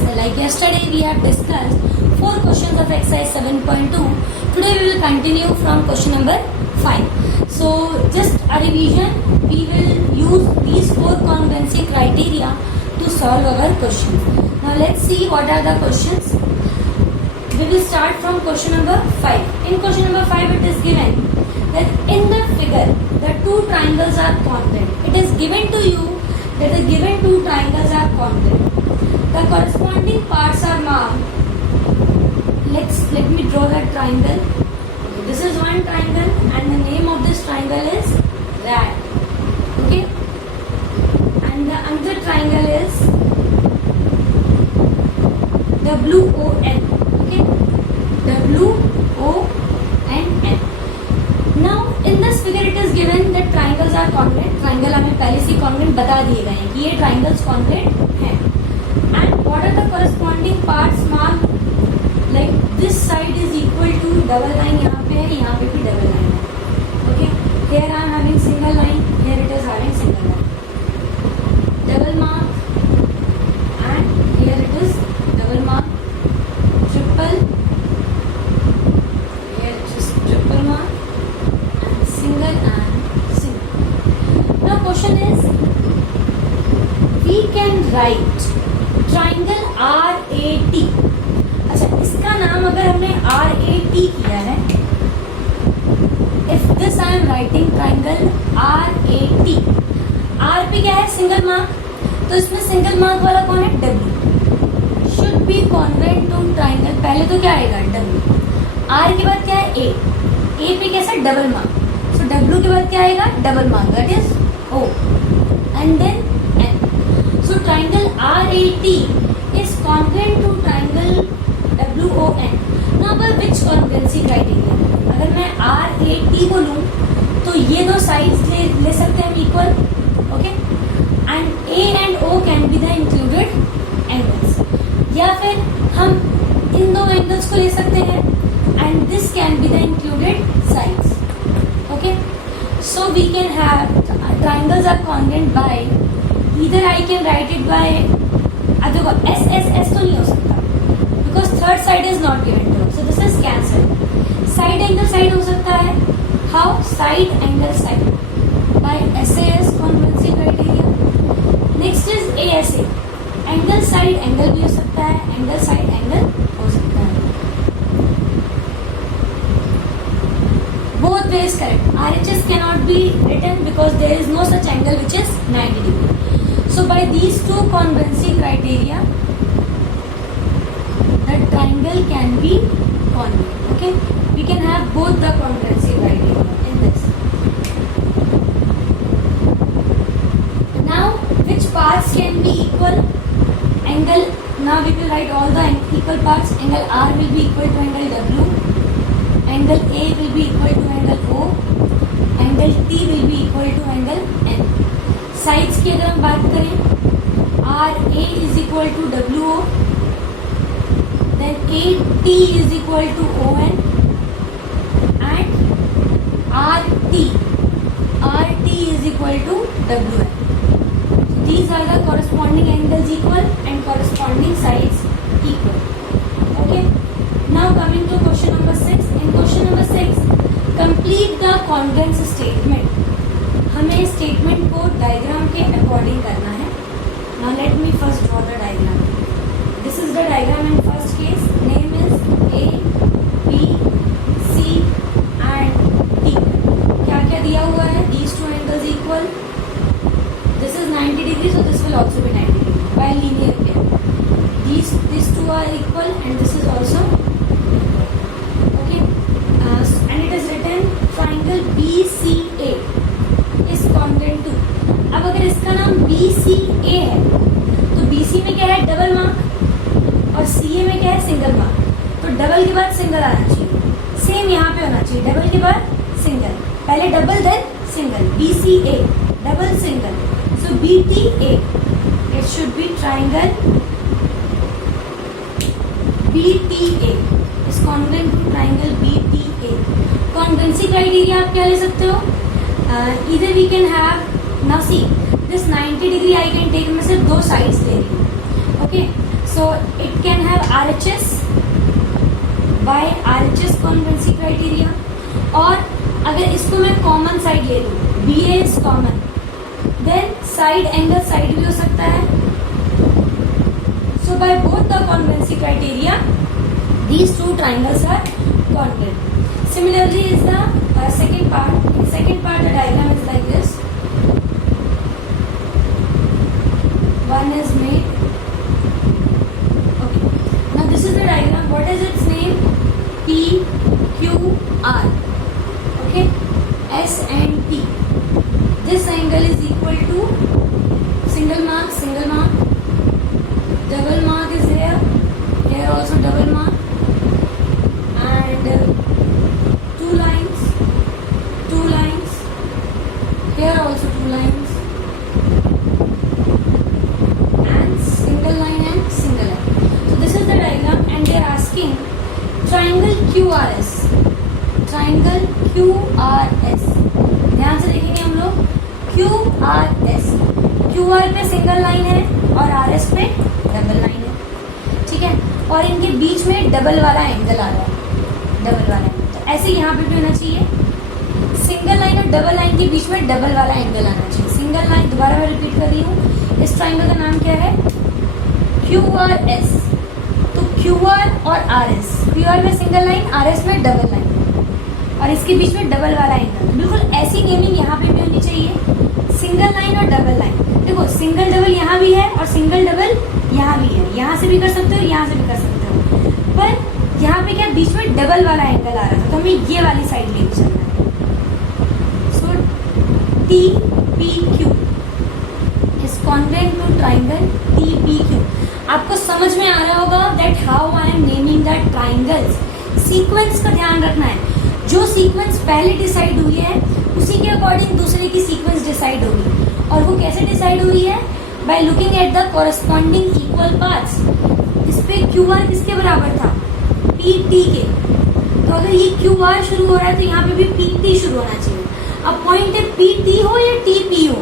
like yesterday we have discussed 4 questions of exercise 7.2. Today we will continue from question number 5. So just a revision, we will use these 4 congruency criteria to solve our questions. Now let's see what are the questions. We will start from question number 5. In question number 5 it is given that in the figure the 2 triangles are congruent. It is given to you that the given 2 triangles are congruent. The corresponding parts are marked. Let me draw that triangle. Okay, this is one triangle and the name of this triangle is RAD. Okay, and the another triangle is WON. Okay, WON. Now in this figure it is given that triangles are congruent. Triangle हमें पहले से congruent बता दिए गए हैं कि ये triangles congruent हैं. And what are the corresponding parts marked? Like this side is equal to double line यहाँ पे है, यहाँ पे भी double line है. Okay, here I am having single line, here it is having single line. Double mark and here it is double mark. Triple, here it is triple mark and single and single. Now question is, we can write triangle RAT. अच्छा, इसका नाम अगर हमने RAT किया है, if this I am writing triangle RAT, R पे क्या है सिंगल मार्क, तो इसमें सिंगल मार्क वाला कौन है W. Should be congruent to triangle. पहले तो क्या आएगा W, R के बाद क्या है A पे कैसा डबल मार्क, सो W के बाद क्या आएगा double mark, that is O and then N. So triangle RAT is congruent to triangle WON. Now by which congruency criteria? अगर मैं RAT को लूँ तो ये दो sides ले सकते हैं हम equal, okay? And A and O can be the included angles. या फिर हम इन दो angles को ले सकते हैं and this can be the included sides, okay? So we can have triangles are congruent by either I can write it by, अब देखो S तो नहीं हो सकता because third side is not given to us, so this is cancelled. Side angle side हो सकता है, how? Side angle side by SAS congruency criteria. Next is ASA, angle side angle भी हो सकता है, angle side angle हो सकता है. Both ways correct. RHS cannot be written because there is no such angle which is 90 degree. So by these two congruency criteria, the triangle can be congruent. Okay, we can have both the congruency criteria in this. Now, which parts can be equal? Angle. Now we will write all the equal parts. Angle R will be equal to angle W. Angle A will be equal to angle O. Angle T will be equal to angle N. Sides की अगर हम बात करें, RA is equal to WO, then AT is equal to ON and RT is equal to WN. These are the corresponding angles equal and corresponding sides equal. Okay. Now coming to question number 6. In question number 6, complete the congruence statement. हमें statement को diagram के according करना है. Now let me first draw the diagram. This is the diagram in first case. Name is A, B, C and D. क्या क्या दिया हुआ है? These two angles equal. This is 90 degree, so this will also be 90 degree by linear pair. These two are equal and this is also okay. And it is written triangle BCA is congruent to. अब अगर इसका नाम BCA है तो BC में क्या है double mark और CA में क्या है सिंगल मार्क, तो डबल के बाद सिंगल आना चाहिए. सेम यहाँ पे होना चाहिए, डबल के बाद सिंगल, पहले double then single. BCA double single, so BTA it should be triangle BTA is congruent to triangle BTA. Congruency criteria आप क्या ले सकते हो? Either we can have, now see this 90 degree I can take, मैं सिर्फ दो sides ले रही हूँ. Okay, So it can have RHS by RHS congruency criteria. और अगर इसको मैं कॉमन साइड ले लूँ, BA is common, then side angle side भी हो सकता है. So by both the congruency criteria, these two triangles are congruent. Similarly is the second part. In second part the diagram is like this. One is made. Okay. Now this is the diagram. What is its name? P, Q, R. Okay. S and T. This angle is equal to single mark, double mark is here. Here also double mark. And two lines. Here also two lines. And single line and single line. So this is the diagram and they are asking triangle QRS. ध्यान से देखेंगे हम लोग. QRS. QR पे single line है और RS पे double line है. ठीक है. और इनके बीच में डबल वाला एंगल आ रहा है. तो ऐसे यहाँ पे भी होना चाहिए. सिंगल लाइन और डबल लाइन के बीच में डबल वाला एंगल आना चाहिए. सिंगल लाइन, दोबारा मैं रिपीट कर रही हूँ, इस ट्राइंगल का नाम क्या है? QRS. तो QR और RS. QR में सिंगल लाइन, RS में डबल लाइन और इसके बीच में डबल वाला एंगल. बिल्कुल ऐसी नेमिंग यहाँ पे भी होनी चाहिए. सिंगल लाइन और डबल लाइन. देखो सिंगल डबल यहाँ भी है और सिंगल डबल यहाँ भी है. यहाँ से भी कर सकते हो, यहाँ से भी कर सकते हो. पर यहाँ पे क्या बीच में डबल वाला एंगल आ रहा था, तो हमें ये वाली साइड लेके चलना है. So TPQ is congruent to triangle TPQ. आपको समझ में आ रहा होगा that how I am naming that triangles. Sequence का ध्यान रखना है. जो सीक्वेंस पहले डिसाइड हुई है उसी के अकॉर्डिंग दूसरे की सीक्वेंस डिसाइड होगी. और वो कैसे डिसाइड हुई है? By looking at the corresponding equal parts. इस पे QR किसके बराबर था? PT के. तो अगर ये QR शुरू हो रहा है तो यहाँ पे भी PT शुरू होना चाहिए. अब पॉइंट है PT हो या TP हो,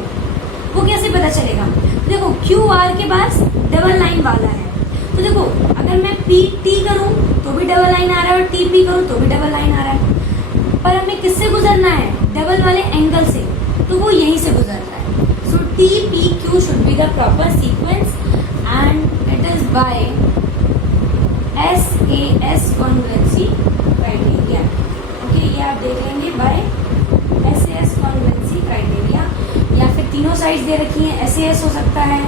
वो कैसे पता चलेगा? देखो QR के पास डबल लाइन वाला है. तो देखो अगर मैं PT करूं तो भी डबल लाइन आ रहा है और TP करूं तो भी डबल लाइन आ रहा है. पर हमें किससे गुजरना है? डबल वाले एंगल से. तो वो यहीं से गुजर रहा है. So TPQ should be the proper sequence and it is by SAS congruency criteria. Okay, ये आप देख लेंगे बाय SAS कॉन्ग्रुएंसी क्राइटेरिया. या फिर तीनों साइड्स दे रखी हैं. SAS हो सकता है,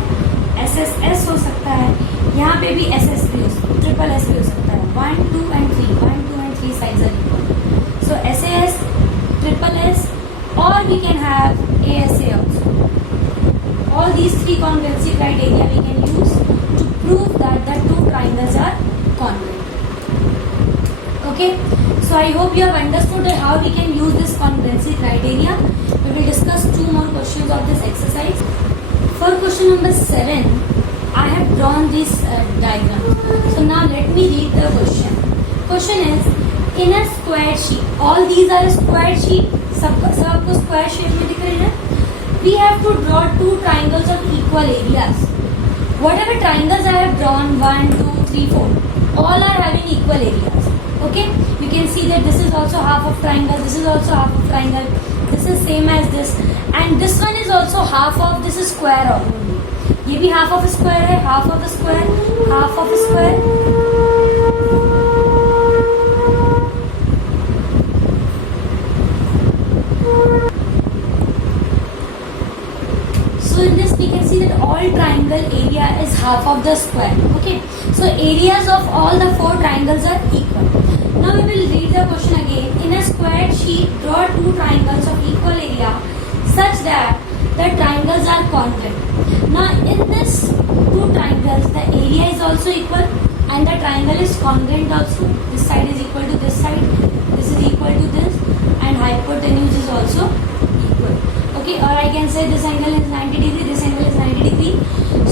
SSS हो सकता है, यहाँ पे भी SS भी हो, ट्रिपल S भी हो सकता है. 1, 2 and 3 sides are equal. So SAS, triple S, or we can have ASA also. All these three congruency criteria we can use to prove that the two triangles are congruent. Okay, so I hope you have understood how we can use this congruency criteria. We will discuss two more questions of this exercise. For question number 7, I have drawn this diagram. So now let me read the question. Question is, in a square sheet, all these are square sheet. सब आपको square shape में दिख रहे हैं. We have to draw two triangles of equal areas. Whatever triangles I have drawn, 1, 2, 3, 4, all are having equal areas. Okay, you can see that this is also half of triangle. This is also half of triangle. This is same as this, and this one is also half of this square only. ये भी half of square है, half of square, half of square. So in this we can see that all triangle area is half of the square. Okay, so areas of all the 4 triangles are equal. Now we will read the question again. In a square sheet, draw 2 triangles of equal area such that the triangles are congruent. Now in this 2 triangles, the area is also equal and the triangle is congruent also. This side is equal to this side, this is equal to this, and hypotenuse is also equal. Okay, or I can say this angle is 90 degree, this angle is 90 degree.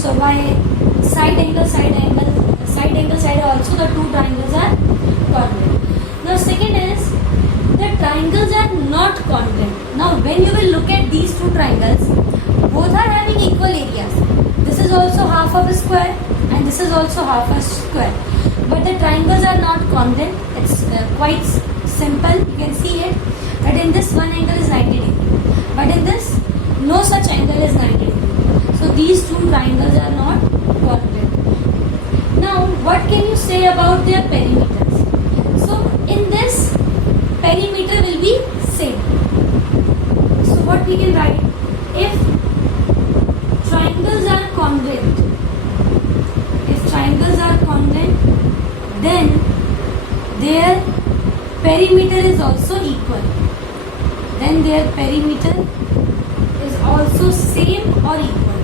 So by side angle also the 2 triangles are congruent. Now second is the triangles are not congruent. Now when you will look at these 2 triangles, both are having equal areas. This is also half of a square and this is also half a square. But the triangles are not congruent. It's quite simple. You can see it that in this one angle is 90 degree, but in this no such angle is 90 degree. So these two triangles are not congruent. Now what can you say about their perimeters? So in this, perimeter will be same. So what we can write, if triangles are congruent, then their perimeter is also equal. Then their perimeter is also same or equal.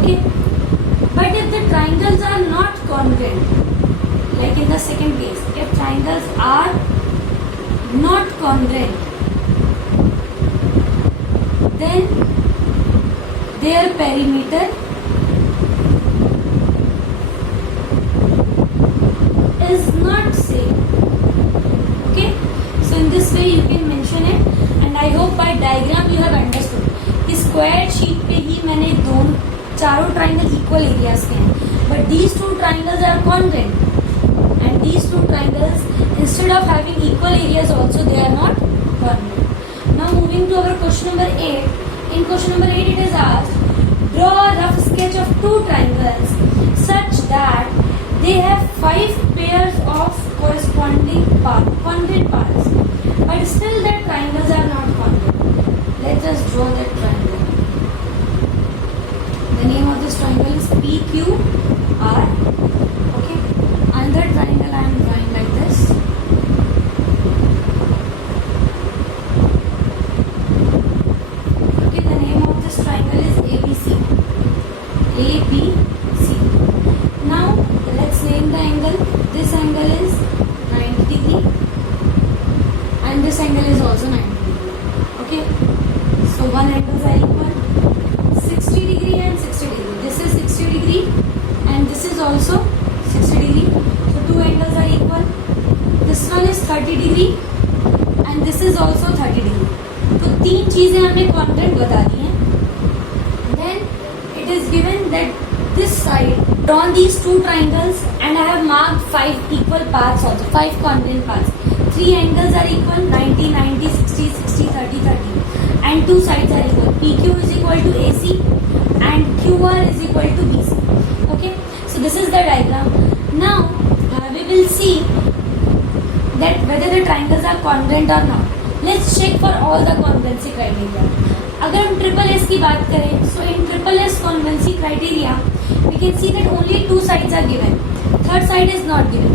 Okay. But if the triangles are not congruent, like in the second case, if triangles are not congruent, then their perimeter is not same. Okay, so in this way you can mention it, and I hope by diagram you have understood कि square sheet पे ही मैंने चारों triangle equal areas के हैं, but these two triangles are congruent and these two triangles, instead of having equal areas also, they are not congruent. Now moving to our question number 8. In question number 8 it is asked, draw a rough sketch of two triangles such that they have 5 pairs of corresponding congruent parts, but still the triangles are not congruent. Let us draw that triangle. The name of this triangle is PQR. Okay, another triangle I am drawing like this. Okay, the name of this triangle is ABC. ABC. Now let's name the angle. This angle is 90 degree and this angle is also 90 degree. Okay, so one angles are equal, 60 degree and 60 degree. This is 60 degree and this is also 60 degree. So two angles are equal. This one is 30 degree and this is also 30 degree. तो तीन चीजें हमें congruent बता दी हैं. Then it is given that this side drawn these two triangles and I have marked 5 equal paths also, 5 congruent paths. 3 angles are equal, 90, 90, 60, 60, 30, 30, and two sides are equal. PQ is equal to AC and QR is equal to BC. Okay, so this is the diagram. Now we will see that whether the triangles are congruent or not. Let's check for all the congruency criteria. अगर हम triple S की बात करें, so in triple S congruency criteria we can see that only 2 sides are given, third side is not given.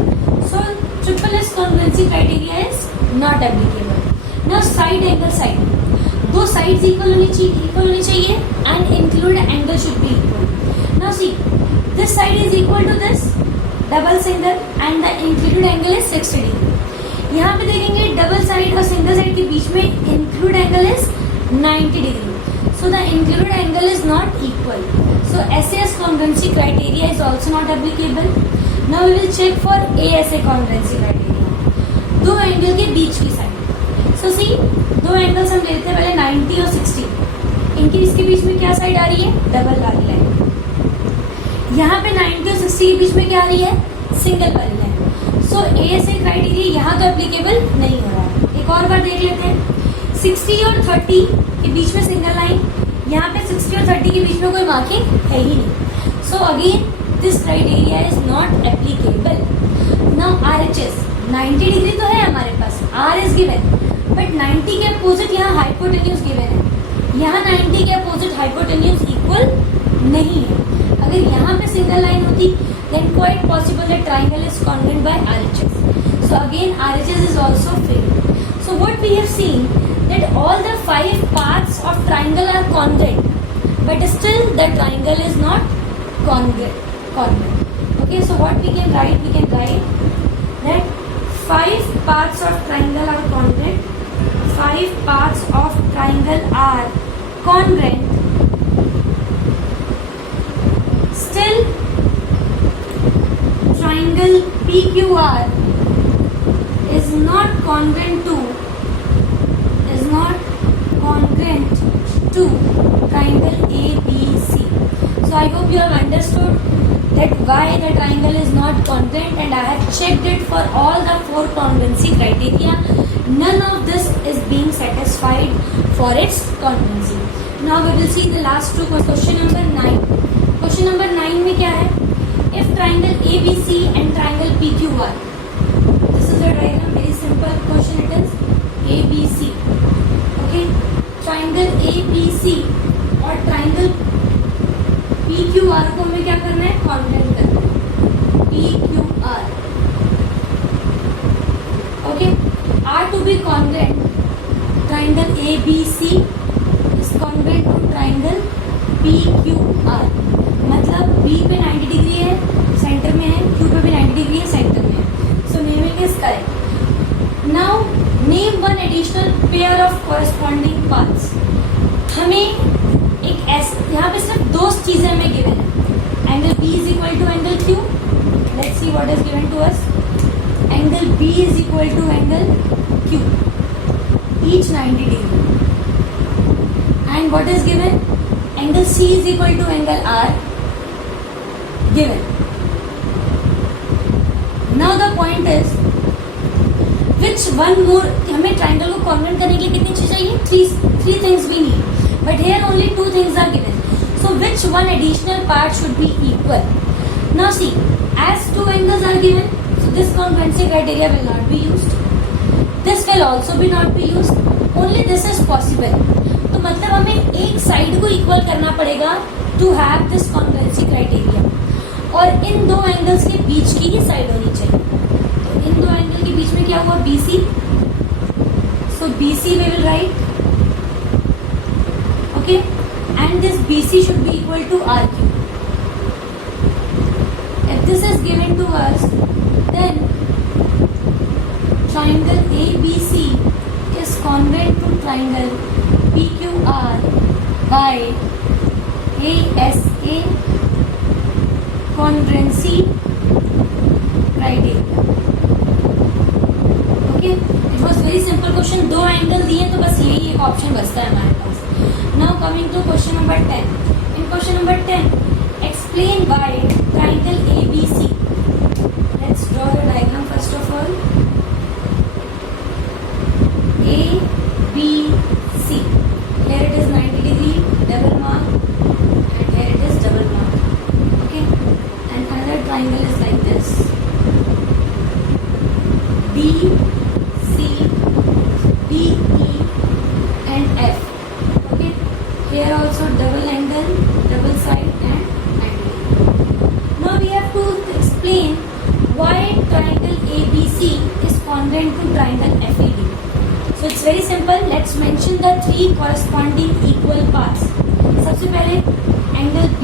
So triple S congruency criteria is not applicable. Now side angle side, दो sides equal होनी चाहिए and include angle should be equal. Now see, this side is equal to this double single and the included angle is 60 degree. यहाँ पे देखेंगे double side और single side के बीच में include angle is 90 degree. So the include angle is not equal. So SAS congruency criteria is also not applicable. Now we will check for ASA congruency criteria. दो angle के बीच की side. सो सी, दो angles हम लेते हैं पहले 90 और 60. इनके इसके बीच में क्या साइड आ रही है? डबल वाली लाइन. यहाँ पे 90 और 60 के बीच में क्या आ रही है? सिंगल वाली लाइन. सो ASA क्राइटेरिया यहाँ तो एप्लीकेबल नहीं हो रहा है. एक और बार देख लेते हैं. 60 और 30 के बीच में सिंगल लाइन, यहाँ पे 60 और 30 के बीच में कोई मार्किंग है ही नहीं. So again this criteria is not applicable. Now RHS 90 degree तो है हमारे पास, R इज गिवन, बट 90 के अपोजिट यहाँ हाइपोटेन्यूज गिवन है. यहाँ 90 के अपोजिट हाइपोटेन्यूज इक्वल नहीं है. अगर यहाँ पे सिंगल लाइन होती then quite possible that triangle is congruent by RHS. So again RHS is also failed. So what we have seen that all the 5 parts of triangle are congruent, but still the triangle is not congruent. Okay, so what we can write? We can write that 5 parts of triangle are congruent. 5 parts of triangle are congruent. Still triangle PQR is not congruent to triangle ABC. So I hope you have understood that why the triangle is not congruent, and I have checked it for all the 4 congruency criteria. None of this is being satisfied for its congruency. Now we will see the last 2 question number 9. Question number 9 में क्या है? If triangle ABC and triangle PQR, this is the diagram, very simple question it is. ABC, okay, triangle ABC और triangle PQR को हमें क्या करना है? Congruent करना है. PQR, okay, are to be congruent. Triangle ABC is congruent to triangle PQR. मतलब B पे 90 डिग्री है, सेंटर में है, Q पे भी 90 डिग्री है, सेंटर में है. So naming is correct. Now name one additional pair of corresponding paths. हमें एक यहाँ पे सिर्फ 2 चीजें हमें गिवन है. Angle B is equal to angle Q. Let's see what is given to us. Angle B is equal to angle Q, each 90 degree. And what is given? Angle C is equal to angle R, given. Now the point is, which one more? हमें triangle को congruent करने के लिए कितनी चीज चाहिए? Three things we need. But here only 2 things are given. So which one additional part should be equal? Now see, as 2 angles are given, so this congruency criteria will not be used. This will also be not be used. Only this is possible. तो मतलब हमें एक side को equal करना पड़ेगा to have this congruency criteria. और इन 2 angles के बीच की ही साइड होनी चाहिए. तो इन 2 एंगल के बीच में क्या हुआ? BC. So BC we will write. Okay, and this BC should be equal to RQ. If this is given to us, then triangle ABC is congruent to triangle PQR by ASA congruency criteria. Okay, it was very simple question. 2 angle दिए तो बस यही एक option बचता है हमारे पास. Now coming to question number 10. In question number 10, explain why triangle ABC. Let's draw the diagram first of all. ABC. Here it is 90 degree, double mark, and here it is double mark. Okay, and another triangle is like this. B, C, D, E, and F. Here also double angle, double side and angle. Now we have to explain why triangle ABC is congruent to triangle FED. So it's very simple. Let's mention the 3 corresponding equal paths. सबसे पहले angle B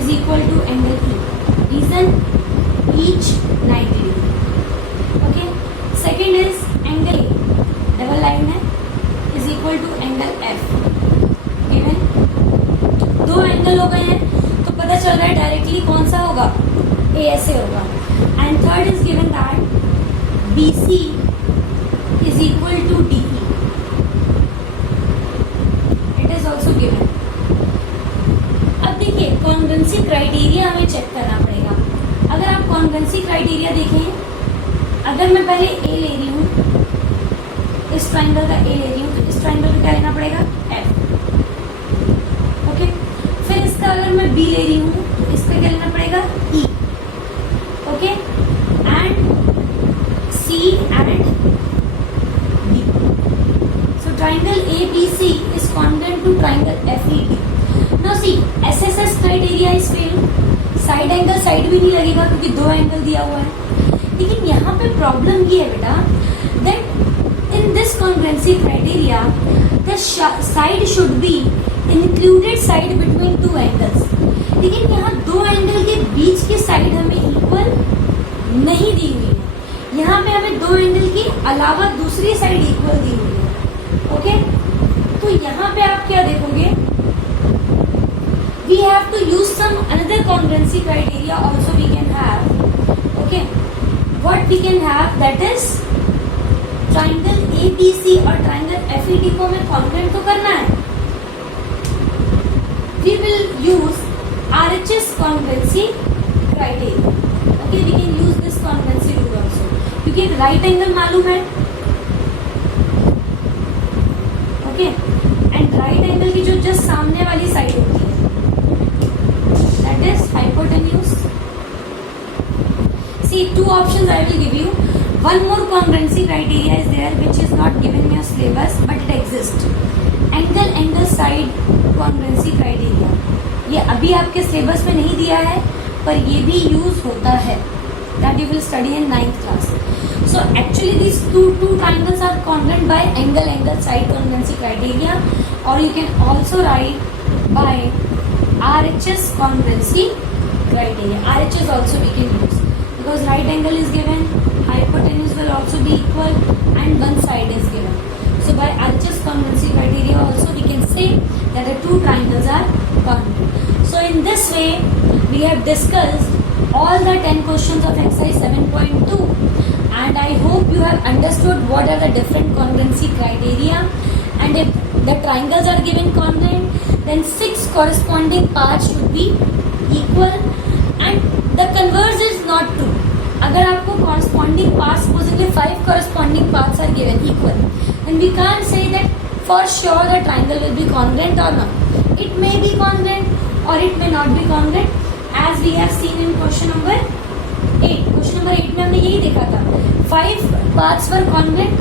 is equal to angle E. Reason, each 90 degree. Okay. Second is angle A, double line है, is equal to angle F. Given 2 angle हो गए हैं तो पता चल रहा है डायरेक्टली कौन सा होगा? ASA होगा. And third is given that BC is equal to DE. It is also given. अब देखिए कॉन्ग्रुएंसी क्राइटेरिया हमें चेक करना पड़ेगा. अगर आप कॉन्ग्रुएंसी क्राइटेरिया देखें, अगर मैं पहले A ले रही हूँ, इस ट्राइंगल का A ले रही हूँ, तो इस ट्राइंगल का क्या लेना पड़ेगा? F. फिर इसका अगर मैं B ले रही हूँ तो इसका क्या लेना पड़ेगा? E. Okay, and C and D. So triangle ABC is congruent to triangle FED. Now see, SSS criteria is failed. Side angle side भी नहीं लगेगा क्योंकि 2 एंगल दिया हुआ है. लेकिन यहाँ पे प्रॉब्लम ये है बेटा, that in this congruency criteria the side should be included side between 2 angles. लेकिन यहाँ 2 एंगल के बीच की साइड हमें इक्वल नहीं दी हुई है. यहाँ पे हमें 2 एंगल की अलावा दूसरी साइड इक्वल दी हुई है. ओके, तो यहाँ पे आप क्या देखोगे? We have to use some another congruency criteria also we can have. Okay, what we can have, that is triangle ABC और ट्राइंगल FED को हमें कॉन्ग्रुएंट तो करना है. We will use RHS congruency criteria. Okay, we can use this congruency rule also. क्योंकि एक right angle मालूम है, ओके, एंड राइट एंगल की जो जस्ट सामने वाली साइड होती है that is hypotenuse. See, two options I will give you. One more congruency criteria is there which is not given in your syllabus but it exists. Angle side congruency criteria. ये अभी आपके syllabus में नहीं दिया है पर ये भी यूज होता है. That you will study in 9th class. So actually these two triangles are congruent by angle side congruency criteria, or you can also write by RHS congruency criteria. RHS also we can use. Because right angle is given, hypotenuse will also be equal and one side is given. So by RHS congruency criteria also we can say that the two triangles are congruent. So in this way we have discussed all the 10 questions of exercise 7.2 and I hope you have understood what are the different congruency criteria, and if the triangles are given congruent then 6 corresponding parts should be equal and the converse is not true. अगर आपको corresponding parts, supposedly 5 corresponding parts are given equal, then we can't say that for sure the triangle will be congruent or not. It may be congruent or it may not be congruent, as we have seen in question number 8. Question number 8 में हमने यही देखा था, 5 parts were congruent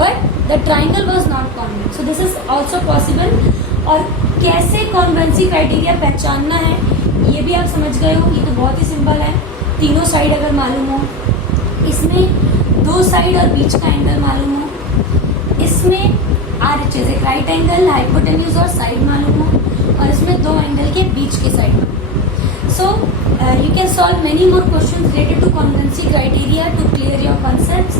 but the triangle was not congruent. So this is also possible. और कैसे congruency criteria पहचानना है ये भी आप समझ गए हो. ये तो बहुत ही सिंपल है. तीनों साइड अगर मालूम हो, इसमें 2 साइड और बीच का एंगल मालूम हो, इसमें RHS एक राइट एंगल, हाइपोटेन्यूज और साइड मालूम हो, और इसमें 2 एंगल के बीच के साइड मालूम. So you can solve many more questions related to congruency criteria to clear your concepts.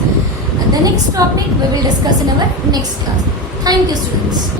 The next topic we will discuss in our next class. Thank you students.